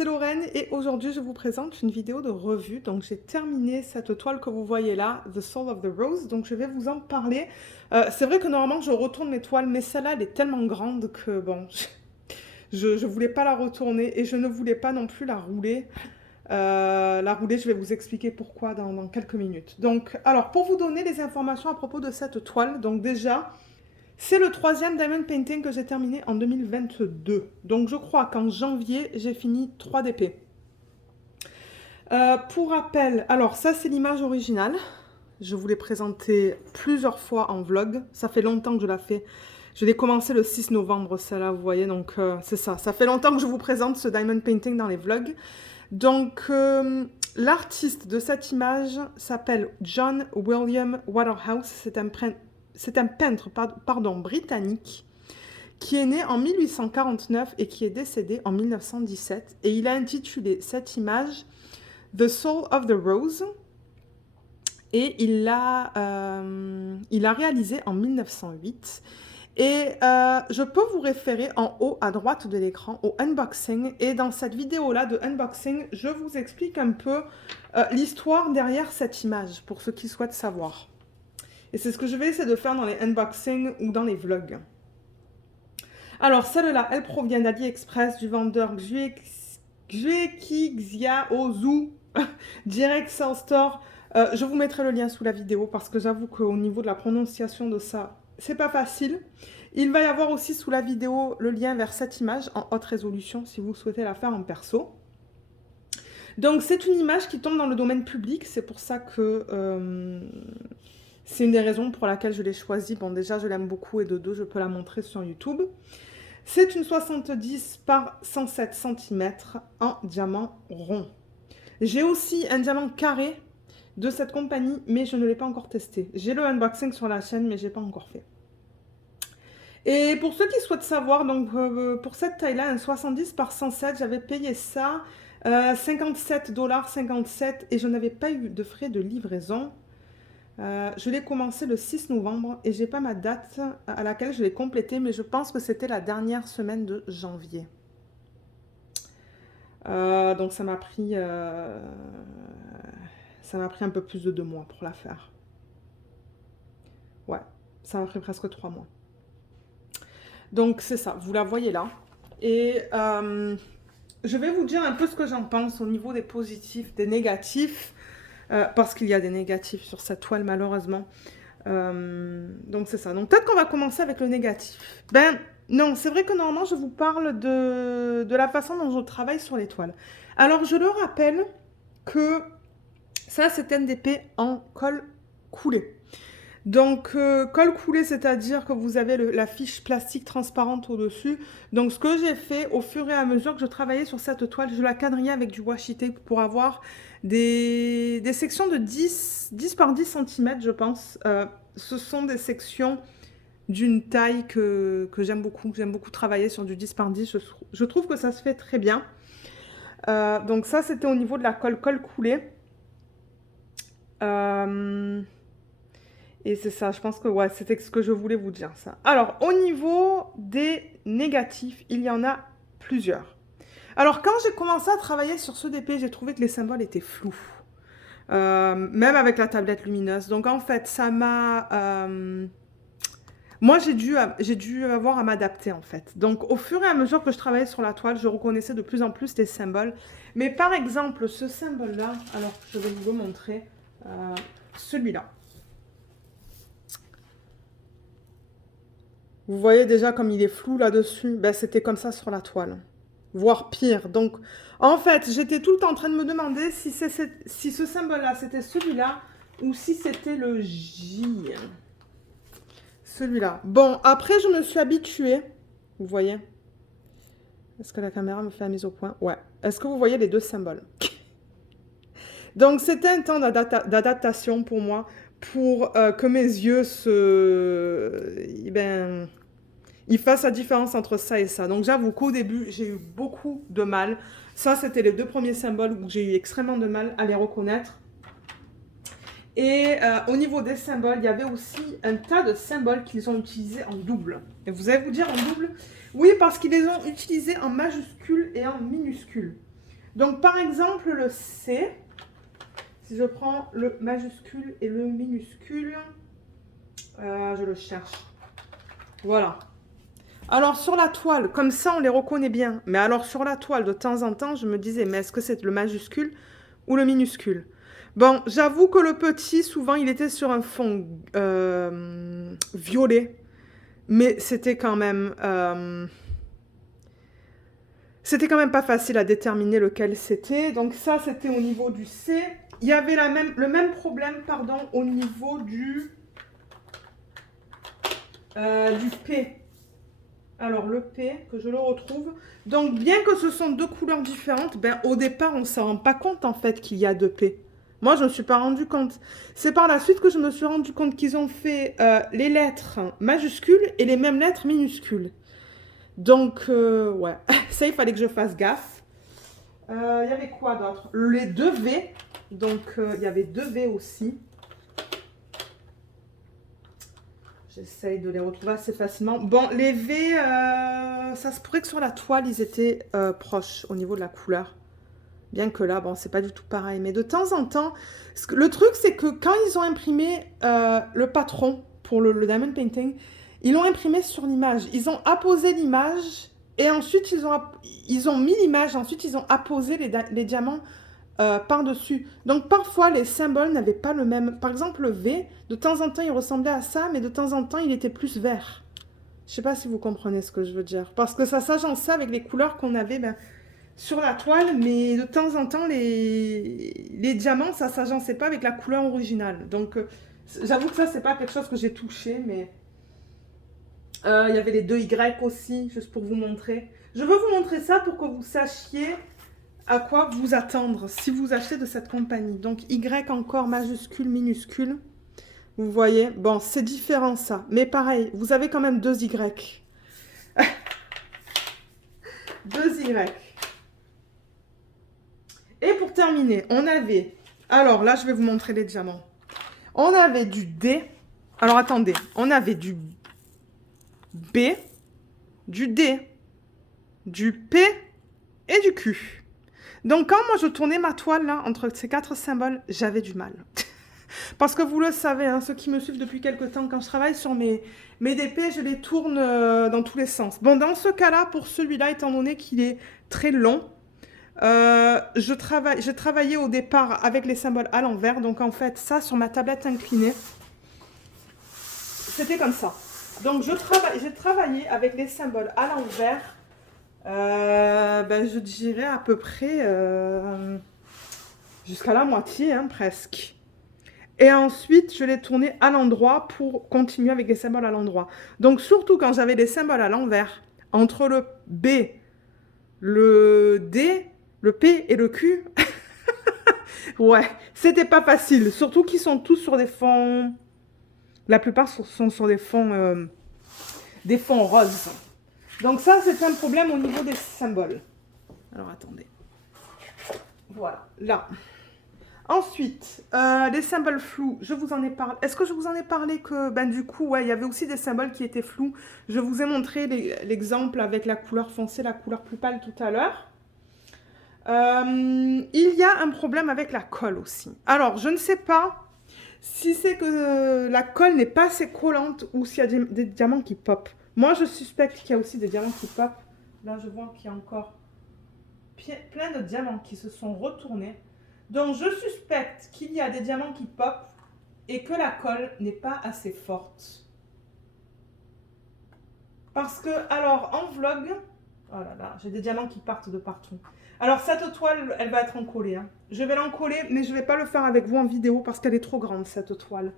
c'est Lorraine et aujourd'hui je vous présente une vidéo de revue. Donc j'ai terminé cette toile que vous voyez là, The Soul of the Rose, donc je vais vous en parler. C'est vrai que normalement je retourne mes toiles, mais celle-là elle est tellement grande que bon, je voulais pas la retourner et je ne voulais pas non plus la rouler. Je vais vous expliquer pourquoi dans quelques minutes. Donc, alors pour vous donner les informations à propos de cette toile, donc déjà... C'est le troisième diamond painting que j'ai terminé en 2022. Donc je crois qu'en janvier, j'ai fini 3 DP. Pour rappel, alors ça c'est l'image originale. Je vous l'ai présentée plusieurs fois en vlog. Ça fait longtemps que je la fais. Je l'ai commencé le 6 novembre, celle-là, vous voyez. Donc c'est ça. Ça fait longtemps que je vous présente ce diamond painting dans les vlogs. Donc l'artiste de cette image s'appelle John William Waterhouse. C'est un peintre britannique qui est né en 1849 et qui est décédé en 1917. Et il a intitulé cette image The Soul of the Rose. Et il l'a réalisé en 1908. Et je peux vous référer en haut à droite de l'écran au unboxing. Et dans cette vidéo-là de unboxing, je vous explique un peu l'histoire derrière cette image pour ceux qui souhaitent savoir. Et c'est ce que je vais essayer de faire dans les unboxings ou dans les vlogs. Alors, celle-là, elle provient d'AliExpress du vendeur Xueki Xiaozu Direct Sell Store. Je vous mettrai le lien sous la vidéo parce que j'avoue qu'au niveau de la prononciation de ça, c'est pas facile. Il va y avoir aussi sous la vidéo le lien vers cette image en haute résolution si vous souhaitez la faire en perso. Donc, c'est une image qui tombe dans le domaine public. C'est pour ça que... c'est une des raisons pour laquelle je l'ai choisie. Bon, déjà, je l'aime beaucoup et de deux, je peux la montrer sur YouTube. C'est une 70 par 107 cm en diamant rond. J'ai aussi un diamant carré de cette compagnie, mais je ne l'ai pas encore testé. J'ai le unboxing sur la chaîne, mais je n'ai pas encore fait. Et pour ceux qui souhaitent savoir, donc pour cette taille-là, un 70 par 107, j'avais payé ça 57,57 $ et je n'avais pas eu de frais de livraison. Je l'ai commencé le 6 novembre et j'ai pas ma date à laquelle je l'ai complété, mais je pense que c'était la dernière semaine de janvier. Donc ça m'a pris un peu plus de 2 mois pour la faire. Ouais, ça m'a pris presque 3 mois. Donc c'est ça, vous la voyez là. Et je vais vous dire un peu ce que j'en pense au niveau des positifs, des négatifs. Parce qu'il y a des négatifs sur cette toile malheureusement. Donc c'est ça. Donc peut-être qu'on va commencer avec le négatif. Ben non, c'est vrai que normalement je vous parle de la façon dont je travaille sur les toiles. Alors je le rappelle que ça c'est NDP en colle coulée. Donc colle coulée, c'est-à-dire que vous avez la fiche plastique transparente au-dessus. Donc ce que j'ai fait au fur et à mesure que je travaillais sur cette toile, je la quadrillais avec du washi tape pour avoir des sections de 10 par 10 cm, je pense. Ce sont des sections d'une taille que j'aime beaucoup. J'aime beaucoup travailler sur du 10 par 10. Je trouve que ça se fait très bien. Donc ça, c'était au niveau de la colle coulée. Et c'est ça, je pense que ouais, c'était ce que je voulais vous dire, ça. Alors, au niveau des négatifs, il y en a plusieurs. Alors, quand j'ai commencé à travailler sur ce DP, j'ai trouvé que les symboles étaient flous. Même avec la tablette lumineuse. Donc, en fait, ça m'a... Moi, j'ai dû avoir à m'adapter, en fait. Donc, au fur et à mesure que je travaillais sur la toile, je reconnaissais de plus en plus les symboles. Mais par exemple, ce symbole-là, alors, je vais vous le montrer. Celui-là. Vous voyez déjà comme il est flou là-dessus. Ben, c'était comme ça sur la toile. Voire pire. Donc, en fait, j'étais tout le temps en train de me demander si ce symbole-là, c'était celui-là ou si c'était le J. Celui-là. Bon, après, je me suis habituée. Vous voyez? Est-ce que la caméra me fait la mise au point? Ouais. Est-ce que vous voyez les deux symboles? Donc, c'était un temps d'adaptation pour moi, pour que mes yeux il fasse la différence entre ça et ça. Donc j'avoue qu'au début, j'ai eu beaucoup de mal. Ça, c'était les deux premiers symboles où j'ai eu extrêmement de mal à les reconnaître. Et au niveau des symboles, il y avait aussi un tas de symboles qu'ils ont utilisés en double. Et vous allez vous dire en double? Oui, parce qu'ils les ont utilisés en majuscules et en minuscules. Donc, par exemple, le C, si je prends le majuscule et le minuscule, je le cherche. Voilà. Alors, sur la toile, comme ça, on les reconnaît bien. Mais alors, sur la toile, de temps en temps, je me disais, mais est-ce que c'est le majuscule ou le minuscule? Bon, j'avoue que le petit, souvent, il était sur un fond violet. Mais c'était quand même pas facile à déterminer lequel c'était. Donc ça, c'était au niveau du C. Il y avait le même problème, pardon, au niveau du P. Alors, le P, que je le retrouve. Donc, bien que ce sont deux couleurs différentes, ben, au départ, on ne se rend pas compte, en fait, qu'il y a deux P. Moi, je ne me suis pas rendu compte. C'est par la suite que je me suis rendu compte qu'ils ont fait les lettres majuscules et les mêmes lettres minuscules. Donc, ouais, ça, il fallait que je fasse gaffe. Il y avait quoi d'autre? Les deux V. Donc, il y avait deux V aussi. J'essaye de les retrouver assez facilement. Bon, les V, ça se pourrait que sur la toile, ils étaient proches au niveau de la couleur. Bien que là, bon, c'est pas du tout pareil. Mais de temps en temps, le truc, c'est que quand ils ont imprimé le patron pour le Diamond Painting, ils l'ont imprimé sur l'image. Ils ont apposé l'image et ensuite, ils ont mis l'image. Ensuite, ils ont apposé les diamants par-dessus. Donc, parfois, les symboles n'avaient pas le même... Par exemple, le V, de temps en temps, il ressemblait à ça, mais de temps en temps, il était plus vert. Je sais pas si vous comprenez ce que je veux dire. Parce que ça s'agençait avec les couleurs qu'on avait sur la toile, mais de temps en temps, les diamants, ça s'agençait pas avec la couleur originale. Donc, j'avoue que ça, c'est pas quelque chose que j'ai touché, mais... Il y avait les deux Y aussi, juste pour vous montrer. Je veux vous montrer ça pour que vous sachiez à quoi vous attendre si vous achetez de cette compagnie. Donc, Y encore majuscule, minuscule. Vous voyez? Bon, c'est différent ça. Mais pareil, vous avez quand même deux Y. Deux Y. Et pour terminer, on avait... Alors là, je vais vous montrer les diamants. On avait du D. Alors, attendez. On avait du B, du D, du P et du Q. Donc, quand moi, je tournais ma toile, là, entre ces quatre symboles, j'avais du mal. Parce que vous le savez, hein, ceux qui me suivent depuis quelques temps, quand je travaille sur mes DP, je les tourne dans tous les sens. Bon, dans ce cas-là, pour celui-là, étant donné qu'il est très long, j'ai travaillé au départ avec les symboles à l'envers. Donc, en fait, ça, sur ma tablette inclinée, c'était comme ça. Donc, j'ai travaillé avec les symboles à l'envers, je dirais à peu près jusqu'à la moitié, hein, presque. Et ensuite, je l'ai tourné à l'endroit pour continuer avec les symboles à l'endroit. Donc, surtout quand j'avais les symboles à l'envers, entre le B, le D, le P et le Q, ouais, c'était pas facile. Surtout qu'ils sont tous sur des fonds... La plupart sont sur des fonds roses. Donc ça, c'est un problème au niveau des symboles. Alors, attendez. Voilà, là. Ensuite, les symboles flous, je vous en ai parlé. Est-ce que je vous en ai parlé que, du coup, ouais, il y avait aussi des symboles qui étaient flous. Je vous ai montré l'exemple avec la couleur foncée, la couleur plus pâle tout à l'heure. Il y a un problème avec la colle aussi. Alors, je ne sais pas si c'est que la colle n'est pas assez collante ou s'il y a des diamants qui pop. Moi, je suspecte qu'il y a aussi des diamants qui pop. Là, je vois qu'il y a encore plein de diamants qui se sont retournés. Donc, je suspecte qu'il y a des diamants qui pop et que la colle n'est pas assez forte. Parce que, alors, en vlog, oh là là, j'ai des diamants qui partent de partout. Alors, cette toile, elle va être encollée. Hein. Je vais l'encoller, mais je ne vais pas le faire avec vous en vidéo parce qu'elle est trop grande, cette toile.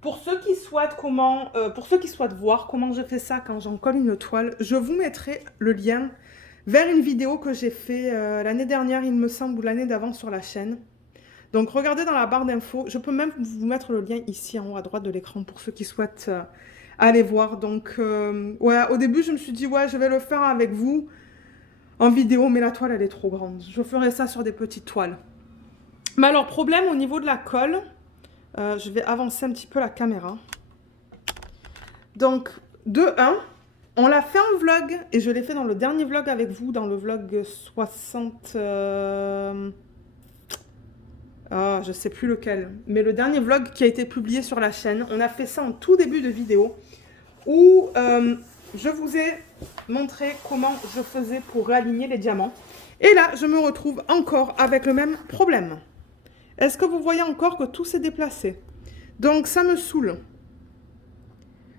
Pour ceux qui souhaitent voir comment je fais ça quand j'encolle une toile, je vous mettrai le lien vers une vidéo que j'ai fait l'année dernière, il me semble, ou l'année d'avant sur la chaîne. Donc, regardez dans la barre d'infos. Je peux même vous mettre le lien ici en haut à droite de l'écran pour ceux qui souhaitent aller voir. Donc, ouais, au début, je me suis dit, ouais, je vais le faire avec vous en vidéo, mais la toile, elle est trop grande. Je ferai ça sur des petites toiles. Mais alors, problème au niveau de la colle. Je vais avancer un petit peu la caméra. Donc, de 1, On l'a fait en vlog et je l'ai fait dans le dernier vlog avec vous, dans le vlog 60... Ah, je sais plus lequel, mais le dernier vlog qui a été publié sur la chaîne. On a fait ça en tout début de vidéo où je vous ai montré comment je faisais pour réaligner les diamants. Et là, je me retrouve encore avec le même problème. Est-ce que vous voyez encore que tout s'est déplacé? Donc ça me saoule.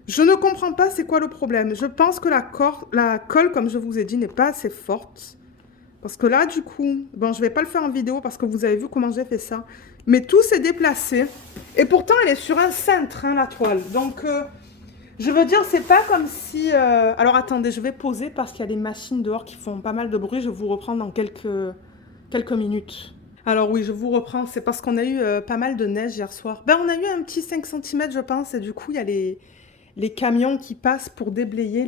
Je ne comprends pas c'est quoi le problème. Je pense que la colle, comme je vous ai dit, n'est pas assez forte. Parce que là, du coup, bon, je ne vais pas le faire en vidéo parce que vous avez vu comment j'ai fait ça. Mais tout s'est déplacé. Et pourtant, elle est sur un cintre, hein, la toile. Donc, je veux dire, c'est pas comme si... Alors, attendez, je vais poser parce qu'il y a les machines dehors qui font pas mal de bruit. Je vous reprends dans quelques minutes. Alors oui, je vous reprends. C'est parce qu'on a eu pas mal de neige hier soir. Ben, on a eu un petit 5 cm, je pense. Et du coup, il y a les camions qui passent pour déblayer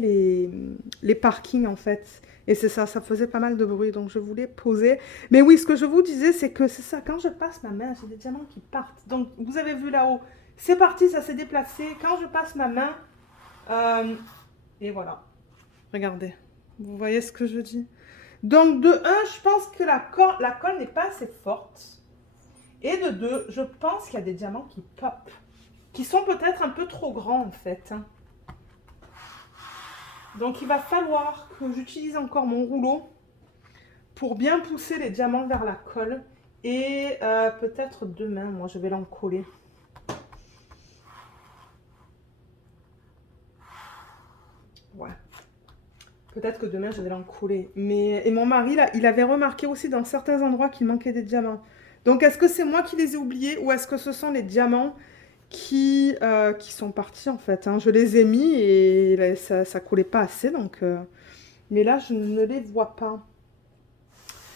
les parkings, en fait. Et c'est ça, ça faisait pas mal de bruit, donc je voulais poser. Mais oui, ce que je vous disais, c'est que c'est ça, quand je passe ma main, j'ai des diamants qui partent. Donc, vous avez vu là-haut, c'est parti, ça s'est déplacé. Quand je passe ma main, et voilà. Regardez, vous voyez ce que je dis? Donc, de un, je pense que la colle n'est pas assez forte. Et de deux, je pense qu'il y a des diamants qui pop, qui sont peut-être un peu trop grands, en fait. Donc, il va falloir que j'utilise encore mon rouleau pour bien pousser les diamants vers la colle. Et peut-être demain, moi, je vais l'encoller. Ouais. Peut-être que demain, je vais l'encoller. Et mon mari, là, il avait remarqué aussi dans certains endroits qu'il manquait des diamants. Donc, est-ce que c'est moi qui les ai oubliés ou est-ce que ce sont les diamants qui sont partis, en fait, hein? Je les ai mis et là, ça ne coulait pas assez. Donc, mais là, je ne les vois pas.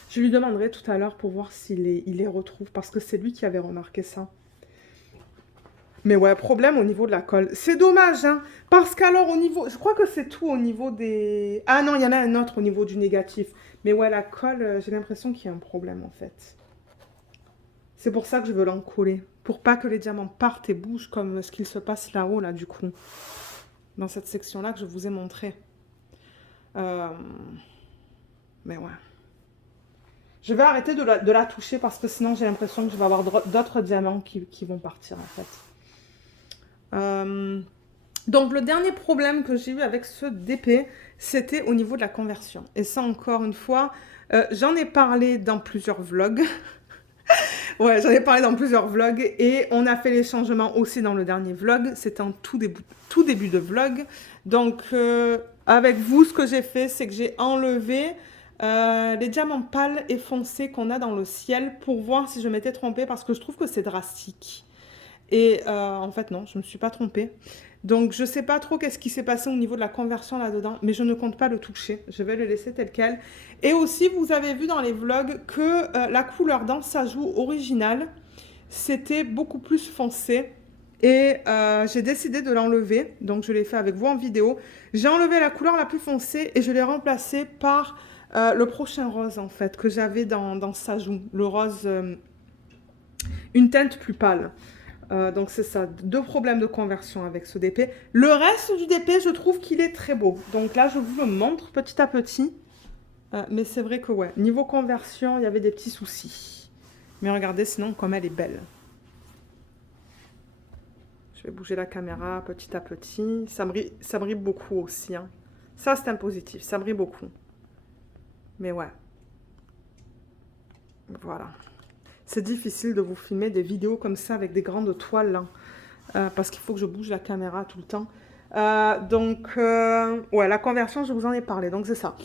Je lui demanderai tout à l'heure pour voir il les retrouve, parce que c'est lui qui avait remarqué ça. Mais ouais, problème au niveau de la colle. C'est dommage, hein, parce qu'alors au niveau... Je crois que c'est tout au niveau des... Ah non, il y en a un autre au niveau du négatif. Mais ouais, la colle, j'ai l'impression qu'il y a un problème, en fait. C'est pour ça que je veux l'encoller. Pour pas que les diamants partent et bougent comme ce qu'il se passe là-haut, là, du coup. Dans cette section-là que je vous ai montré. Mais ouais. Je vais arrêter de la toucher parce que sinon j'ai l'impression que je vais avoir d'autres diamants qui vont partir en fait. Donc le dernier problème que j'ai eu avec ce DP, c'était au niveau de la conversion. Et ça encore une fois, j'en ai parlé dans plusieurs vlogs. Ouais, j'en ai parlé dans plusieurs vlogs et on a fait les changements aussi dans le dernier vlog. C'était en tout début de vlog. Donc avec vous, ce que j'ai fait, c'est que j'ai enlevé... les diamants pâles et foncés qu'on a dans le ciel pour voir si je m'étais trompée parce que je trouve que c'est drastique. Et en fait, non, je ne me suis pas trompée. Donc, je ne sais pas trop qu'est-ce qui s'est passé au niveau de la conversion là-dedans, mais je ne compte pas le toucher. Je vais le laisser tel quel. Et aussi, vous avez vu dans les vlogs que la couleur dans sa joue originale, c'était beaucoup plus foncé. Et j'ai décidé de l'enlever. Donc, je l'ai fait avec vous en vidéo. J'ai enlevé la couleur la plus foncée et je l'ai remplacée par... le prochain rose, en fait, que j'avais dans sa joue. Le rose, une teinte plus pâle. Donc, c'est ça. 2 problèmes de conversion avec ce DP. Le reste du DP, je trouve qu'il est très beau. Donc là, je vous le montre petit à petit. Mais c'est vrai que, ouais, niveau conversion, il y avait des petits soucis. Mais regardez, sinon, comme elle est belle. Je vais bouger la caméra petit à petit. Ça brille beaucoup aussi, hein. Ça, c'est un positif. Ça brille beaucoup. Mais ouais. Voilà. C'est difficile de vous filmer des vidéos comme ça avec des grandes toiles, hein, parce qu'il faut que je bouge la caméra tout le temps. Ouais, la conversion, je vous en ai parlé, donc c'est ça.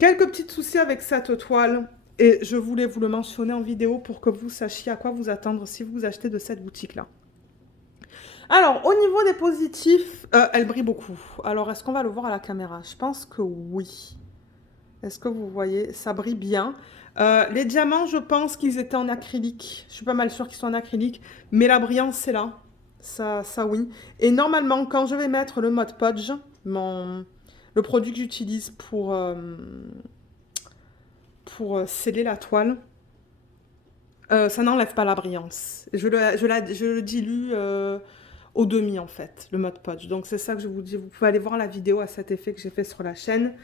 Quelques petits soucis avec cette toile, et je voulais vous le mentionner en vidéo pour que vous sachiez à quoi vous attendre si vous achetez de cette boutique-là. Alors, au niveau des positifs, elle brille beaucoup. Alors, est-ce qu'on va le voir à la caméra? Je pense que oui. Est-ce que vous voyez? Ça brille bien. Les diamants, je pense qu'ils étaient en acrylique. Je suis pas mal sûre qu'ils sont en acrylique. Mais la brillance, c'est là. Ça oui. Et normalement, quand je vais mettre le Mod Podge, le produit que j'utilise pour sceller la toile, ça n'enlève pas la brillance. Je le dilue au demi en fait, le mode podge. Donc c'est ça que je vous dis, vous pouvez aller voir la vidéo à cet effet que j'ai fait sur la chaîne.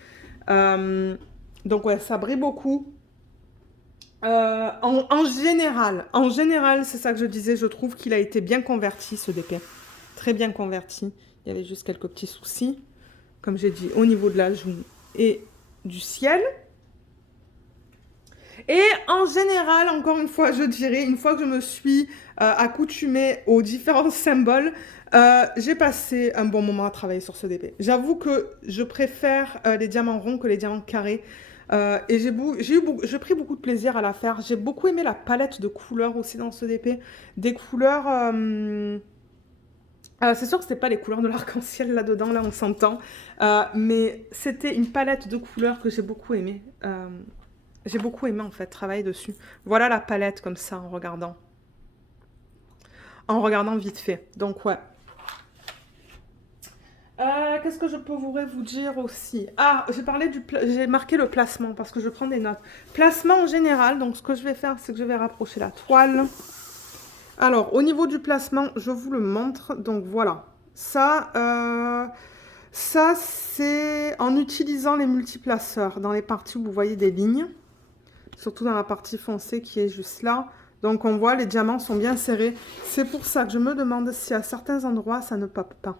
Donc ouais, ça brille beaucoup. En général, c'est ça que je disais, je trouve qu'il a été bien converti ce DP. Très bien converti. Il y avait juste quelques petits soucis, comme j'ai dit, au niveau de la joue et du ciel. Et en général, encore une fois, je dirais, une fois que je me suis accoutumée aux différents symboles, j'ai passé un bon moment à travailler sur ce DP. J'avoue que je préfère les diamants ronds que les diamants carrés. Et j'ai pris beaucoup de plaisir à la faire. J'ai beaucoup aimé la palette de couleurs aussi dans ce DP. Des couleurs... c'est sûr que c'était pas les couleurs de l'arc-en-ciel là-dedans, là on s'entend. Mais c'était une palette de couleurs que j'ai beaucoup aimé. J'ai beaucoup aimé en fait travailler dessus. Voilà la palette comme ça en regardant. En regardant vite fait. Donc ouais. Qu'est-ce que je pourrais vous dire aussi? Ah, j'ai marqué le placement parce que je prends des notes. Placement en général, donc ce que je vais faire, c'est que je vais rapprocher la toile. Alors, au niveau du placement, je vous le montre. Donc voilà. Ça c'est en utilisant les multiplaceurs dans les parties où vous voyez des lignes. Surtout dans la partie foncée qui est juste là. Donc on voit les diamants sont bien serrés. C'est pour ça que je me demande si à certains endroits ça ne pop pas.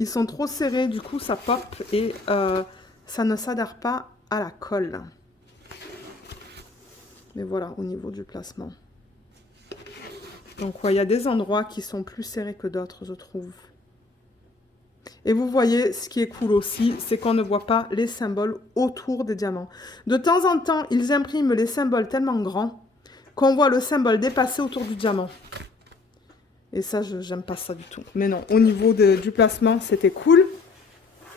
Ils sont trop serrés, du coup ça pop et ça ne s'adhère pas à la colle. Mais voilà, au niveau du placement. Donc ouais, il y a des endroits qui sont plus serrés que d'autres, je trouve. Et vous voyez, ce qui est cool aussi, c'est qu'on ne voit pas les symboles autour des diamants. De temps en temps, ils impriment les symboles tellement grands qu'on voit le symbole dépasser autour du diamant. Et ça, j'aime pas ça du tout. Mais non, au niveau du placement, c'était cool.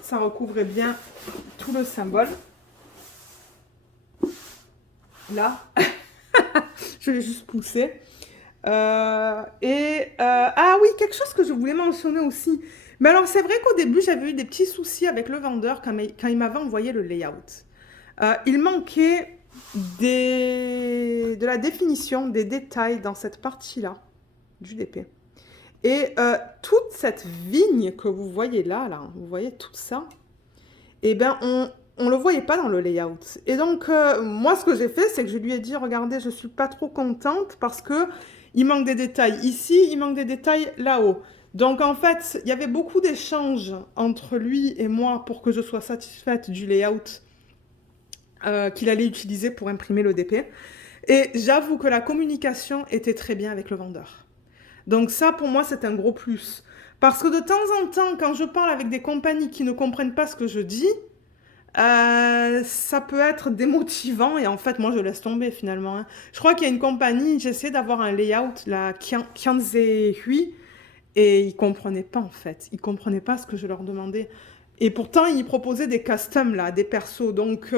Ça recouvrait bien tout le symbole. Là, je l'ai juste poussé. Ah oui, quelque chose que je voulais mentionner aussi. Mais alors, c'est vrai qu'au début, j'avais eu des petits soucis avec le vendeur quand il m'avait envoyé le layout. Il manquait de la définition, des détails dans cette partie-là du DP. Et toute cette vigne que vous voyez là, vous voyez tout ça, eh bien, on ne le voyait pas dans le layout. Et donc, moi, ce que j'ai fait, c'est que je lui ai dit, regardez, je ne suis pas trop contente parce que il manque des détails ici, il manque des détails là-haut. Donc, en fait, il y avait beaucoup d'échanges entre lui et moi pour que je sois satisfaite du layout qu'il allait utiliser pour imprimer le DP. Et j'avoue que la communication était très bien avec le vendeur. Donc ça, pour moi, c'est un gros plus. Parce que de temps en temps, quand je parle avec des compagnies qui ne comprennent pas ce que je dis, ça peut être démotivant. Et en fait, moi, je laisse tomber finalement. Hein. Je crois qu'il y a une compagnie, j'essaie d'avoir un layout, la Kianzé Hui, et ils ne comprenaient pas en fait. Ils ne comprenaient pas ce que je leur demandais. Et pourtant, ils proposaient des customs, là, des persos. Donc...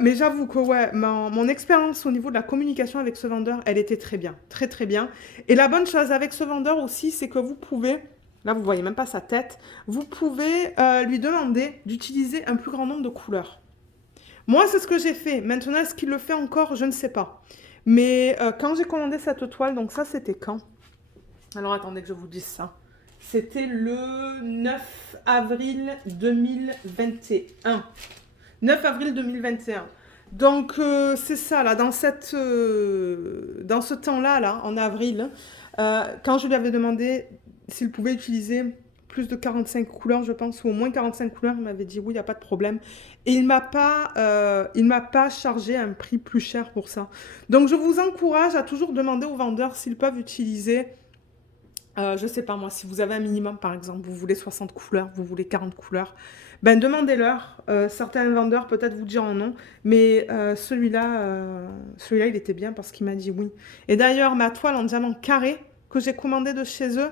mais j'avoue que ouais, mon expérience au niveau de la communication avec ce vendeur, elle était très bien, très très bien. Et la bonne chose avec ce vendeur aussi, c'est que vous pouvez, là vous voyez même pas sa tête, vous pouvez lui demander d'utiliser un plus grand nombre de couleurs. Moi, c'est ce que j'ai fait. Maintenant, est-ce qu'il le fait encore? Je ne sais pas. Mais quand j'ai commandé cette toile, donc ça c'était quand? Alors attendez que je vous dise ça. C'était le 9 avril 2021. 9 avril 2021. Donc, c'est ça, là, dans ce temps-là, là, en avril, quand je lui avais demandé s'il pouvait utiliser plus de 45 couleurs, je pense, ou au moins 45 couleurs, il m'avait dit oui, il n'y a pas de problème. Et il m'a pas chargé un prix plus cher pour ça. Donc, je vous encourage à toujours demander aux vendeurs s'ils peuvent utiliser... je sais pas moi, si vous avez un minimum par exemple, vous voulez 60 couleurs, vous voulez 40 couleurs, ben demandez-leur. Certains vendeurs peut-être vous diront non, mais celui-là il était bien parce qu'il m'a dit oui. Et d'ailleurs, ma toile en diamant carré que j'ai commandée de chez eux,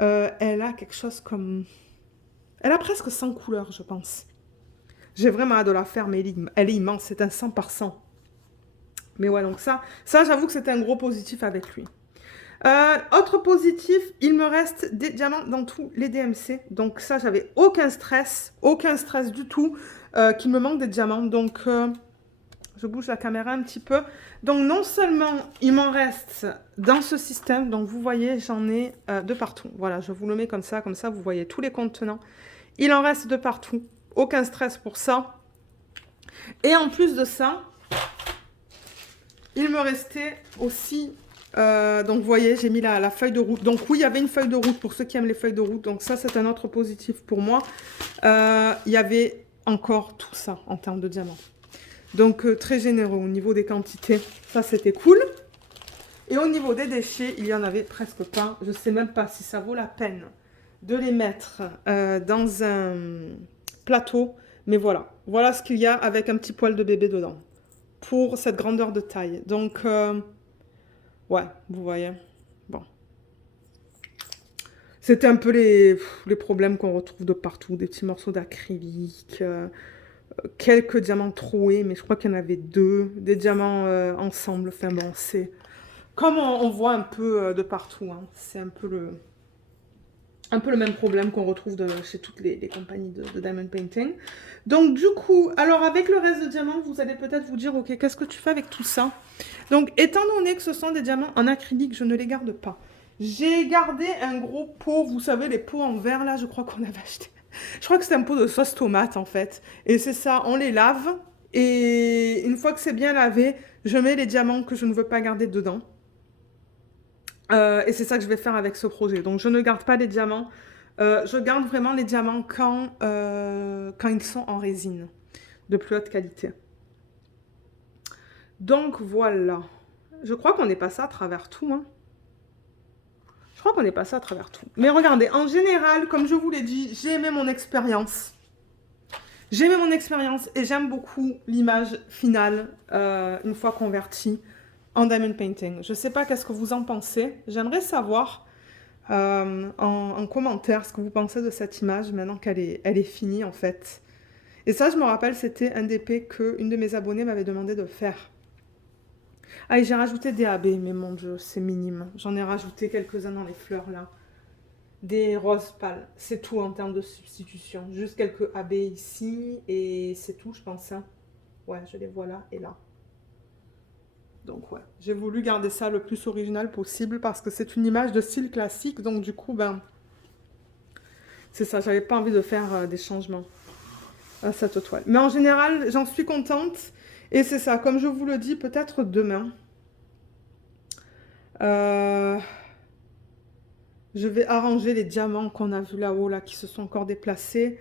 elle a quelque chose comme... Elle a presque 100 couleurs, je pense. J'ai vraiment hâte de la faire, mais elle est immense, c'est un 100 par 100. Mais ouais, donc ça j'avoue que c'était un gros positif avec lui. Autre positif, il me reste des diamants dans tous les DMC. Donc ça, j'avais aucun stress du tout qu'il me manque des diamants. Donc, je bouge la caméra un petit peu. Donc non seulement il m'en reste dans ce système, donc vous voyez, j'en ai de partout. Voilà, je vous le mets comme ça, vous voyez tous les contenants. Il en reste de partout, aucun stress pour ça. Et en plus de ça, il me restait aussi, donc vous voyez, j'ai mis la feuille de route. Donc oui, il y avait une feuille de route pour ceux qui aiment les feuilles de route. Donc ça, c'est un autre positif pour moi. Il y avait encore tout ça en termes de diamants. Donc très généreux au niveau des quantités. Ça, c'était cool. Et au niveau des déchets, il y en avait presque pas. Je ne sais même pas si ça vaut la peine de les mettre dans un plateau. Mais voilà, voilà ce qu'il y a avec un petit poil de bébé dedans. Pour cette grandeur de taille. Donc, ouais, vous voyez. Bon. C'était un peu les problèmes qu'on retrouve de partout. Des petits morceaux d'acrylique, quelques diamants troués, mais je crois qu'il y en avait 2. Des diamants ensemble. Enfin bon, c'est comme on voit un peu de partout. Hein. C'est un peu le même problème qu'on retrouve chez toutes les compagnies de diamond painting. Donc du coup, alors avec le reste de diamants, vous allez peut-être vous dire, ok, qu'est-ce que tu fais avec tout ça? Donc étant donné que ce sont des diamants en acrylique, je ne les garde pas. J'ai gardé un gros pot, vous savez, les pots en verre là, je crois qu'on avait acheté. Je crois que c'est un pot de sauce tomate en fait. Et c'est ça, on les lave. Et une fois que c'est bien lavé, je mets les diamants que je ne veux pas garder dedans. Et c'est ça que je vais faire avec ce projet. Donc, je ne garde pas les diamants. Je garde vraiment les diamants quand ils sont en résine de plus haute qualité. Donc, voilà. Je crois qu'on est passé à travers tout. Hein. Je crois qu'on est passé à travers tout. Mais regardez, en général, comme je vous l'ai dit, j'ai aimé mon expérience. J'ai aimé mon expérience et j'aime beaucoup l'image finale une fois convertie en diamond painting. Je ne sais pas qu'est-ce que vous en pensez. J'aimerais savoir en commentaire ce que vous pensez de cette image maintenant qu'elle est finie en fait. Et ça, je me rappelle, c'était un DP qu'une de mes abonnées m'avait demandé de faire. Ah, et j'ai rajouté des AB, mais mon Dieu, c'est minime. J'en ai rajouté quelques-uns dans les fleurs là. Des roses pâles. C'est tout en termes de substitution. Juste quelques AB ici et c'est tout, je pense. Hein. Ouais, je les vois là et là. Donc ouais, j'ai voulu garder ça le plus original possible parce que c'est une image de style classique. Donc du coup, ben, c'est ça, j'avais pas envie de faire des changements à cette toile. Mais en général, j'en suis contente. Et c'est ça, comme je vous le dis, peut-être demain. Je vais arranger les diamants qu'on a vus là-haut, là, qui se sont encore déplacés.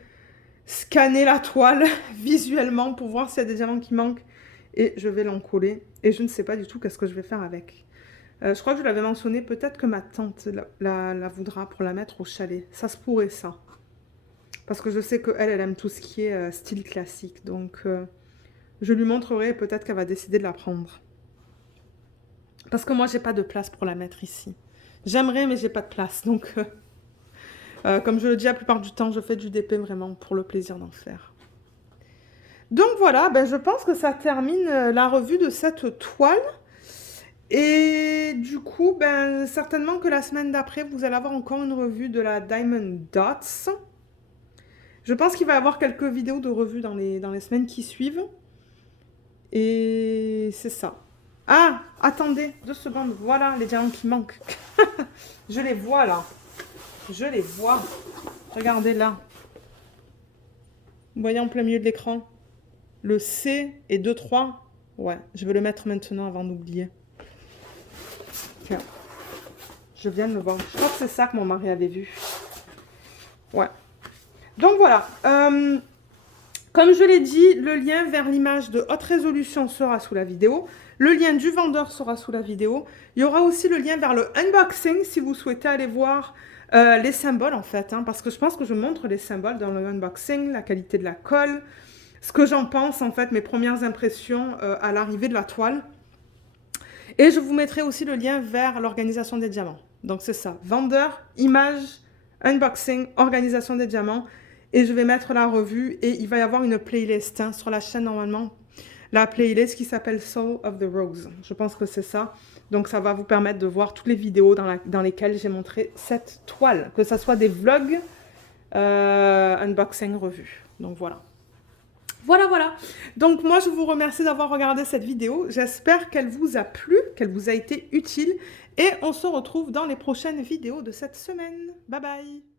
Scanner la toile visuellement pour voir s'il y a des diamants qui manquent. Et je vais l'encoller. Et je ne sais pas du tout qu'est-ce que je vais faire avec. Je crois que je l'avais mentionné, peut-être que ma tante la voudra pour la mettre au chalet. Ça se pourrait, ça. Parce que je sais qu'elle, elle aime tout ce qui est style classique. Donc, je lui montrerai et peut-être qu'elle va décider de la prendre. Parce que moi, j'ai pas de place pour la mettre ici. J'aimerais, mais j'ai pas de place. Donc, comme je le dis la plupart du temps, je fais du DP vraiment pour le plaisir d'en faire. Donc voilà, ben, je pense que ça termine la revue de cette toile. Et du coup, ben, certainement que la semaine d'après, vous allez avoir encore une revue de la Diamond Dots. Je pense qu'il va y avoir quelques vidéos de revue dans les semaines qui suivent. Et c'est ça. Ah, attendez, 2 secondes. Voilà les diamants qui manquent. Je les vois là. Je les vois. Regardez là. Vous voyez en plein milieu de l'écran. Le C et 2, 3. Ouais, je vais le mettre maintenant avant d'oublier. Tiens. Je viens de le voir. Je crois que c'est ça que mon mari avait vu. Ouais. Donc voilà. Comme je l'ai dit, le lien vers l'image de haute résolution sera sous la vidéo. Le lien du vendeur sera sous la vidéo. Il y aura aussi le lien vers le unboxing si vous souhaitez aller voir les symboles en fait. Hein, parce que je pense que je montre les symboles dans le unboxing, la qualité de la colle, ce que j'en pense en fait, mes premières impressions à l'arrivée de la toile. Et je vous mettrai aussi le lien vers l'organisation des diamants. Donc c'est ça, vendeur, image, unboxing, organisation des diamants. Et je vais mettre la revue et il va y avoir une playlist hein, sur la chaîne normalement. La playlist qui s'appelle Soul of the Rose. Je pense que c'est ça. Donc ça va vous permettre de voir toutes les vidéos dans lesquelles j'ai montré cette toile. Que ce soit des vlogs, unboxing, revue. Donc voilà. Voilà, voilà. Donc moi, je vous remercie d'avoir regardé cette vidéo. J'espère qu'elle vous a plu, qu'elle vous a été utile et on se retrouve dans les prochaines vidéos de cette semaine. Bye bye!